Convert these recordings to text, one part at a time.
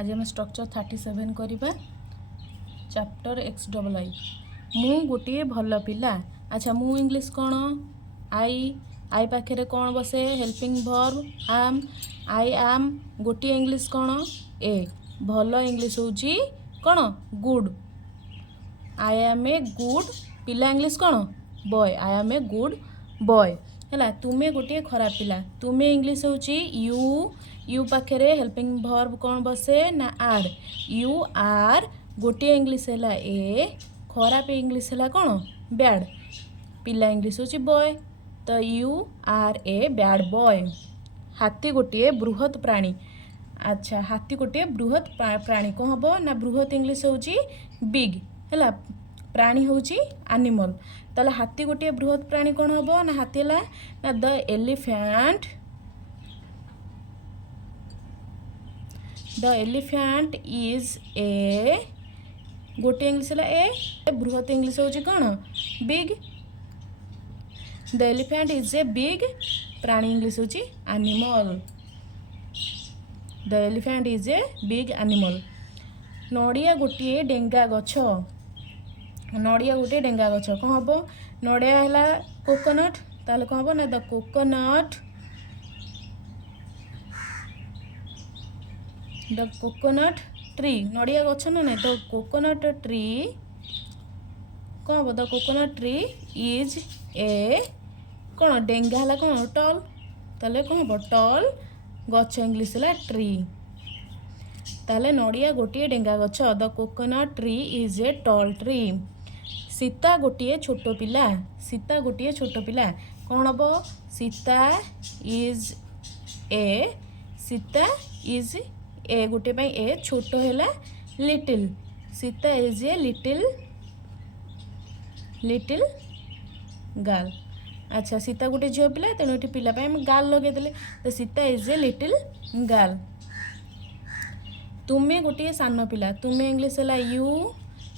आज आम स्ट्रक्चर 37 करवा चैप्टर XII। मु गोटे भल पिला। अच्छा मु इंग्लिश कौन आई पाखे कौन बसे हेल्पिंग वर्ब आम आई आम गोटे इंग्लिश कौन ए भल इंग्लिश होची कौन good. I am a good पिला इंग्लिश कौन boy. I am a good boy है। तुम्हें गोटे खराब पिला तुम्हें इंग्लिश होची यू पाखे हेल्पिंग वर्ब कौन बसे ना आर यू आर गोटे इंग्लिश है ए खराब इंग्लिश है कौन बैड पिला इंग्लिश होची बॉय तो you are a bad boy. हाथी गोटे बृहत प्राणी। अच्छा हाथी गोटे बृहत प्राणी कौन हम ना बृहत इंग्लिश होची बिग है प्राणी होची एनिमल ताला हाथी गोटे बृहत प्राणी कौन हम ना हाथी है ना द एलिफेंट इज ए गोटे इंग्लिश है ए बृहत इंग्लिश होची कौन big. The elephant is a big प्राणी इंग्लिश होची animal. The elephant is a big animal. नड़िया गोटे डेंगा गछ नड़िया गोटे डेंगा गछ कौन हम नड़िया है कोकोनट ताले कौन हम ना द कोकोनट ट्री नड़िया गछ ना नहीं द कोकोनट ट्री कौन हम the coconut tree is a कौन डेंगा है कौन टल ताले कौन हम टल गछ इंग्लिश है ट्री ताले नड़िया गोटे डेंगा गछ the coconut tree is a टल ट्री। सीता गोटे छोट पिला सीता गोटे छोट पिला कौन हम सीता इज ए गोटे ए छोट है little Sita is a little girl. अच्छा सीता गोटे झील पिला तेणु ये पिला गार्ल लगेदे तो Sita is a little girl. तुम्हें गोटे सान पिला तुम्हें इंग्लिश है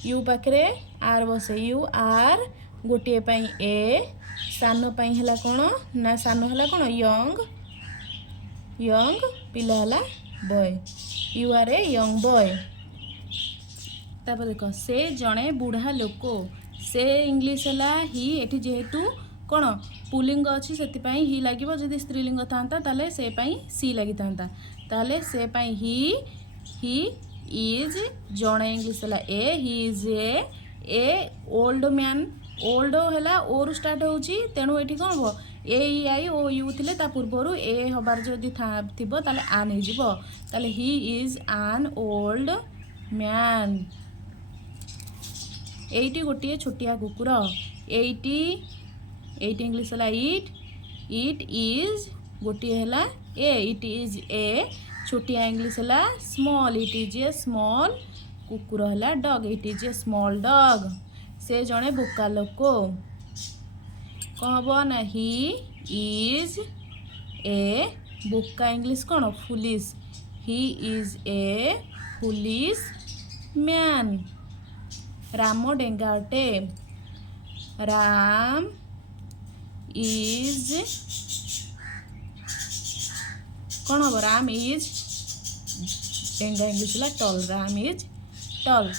यू पाखे आर बसे यू आर गोटे ए सान है कौन ना सान है कौन यंग पिला है boy you are a young boy. तापर देख से जड़े बुढ़ा लोक से इंग्लिश है ही एटी जेहेतु कौन पुलिंग अच्छी से ही लगे जदि स्त्रीलिंग था ताले से सी लगी था ताले से ही इज जड़े इंग्लिश है a he is a old man old है ओरु स्टार्ट होची तेणु ये कौन हम ए आई ओ यू थे पूर्वर ए हबार जदि थी आन हो ही इज आन ओल्ड मैन। एटी गोटे छोटिया कुकुर एटी इंग्लिश है इट इज गोटे है इट इज ए छोटिया इंग्लिश है small it is a small कुकुर है डग इट इज ए स्मॉल डग। से जड़े बोका लोक कौन हम ना ही इज ए बोका इंग्लिश कौन foolish he is a foolish man. Ram डेंगा अटे राम इज कौन हम राम इज डेंगा इंग्लिश है टल राम इज टल।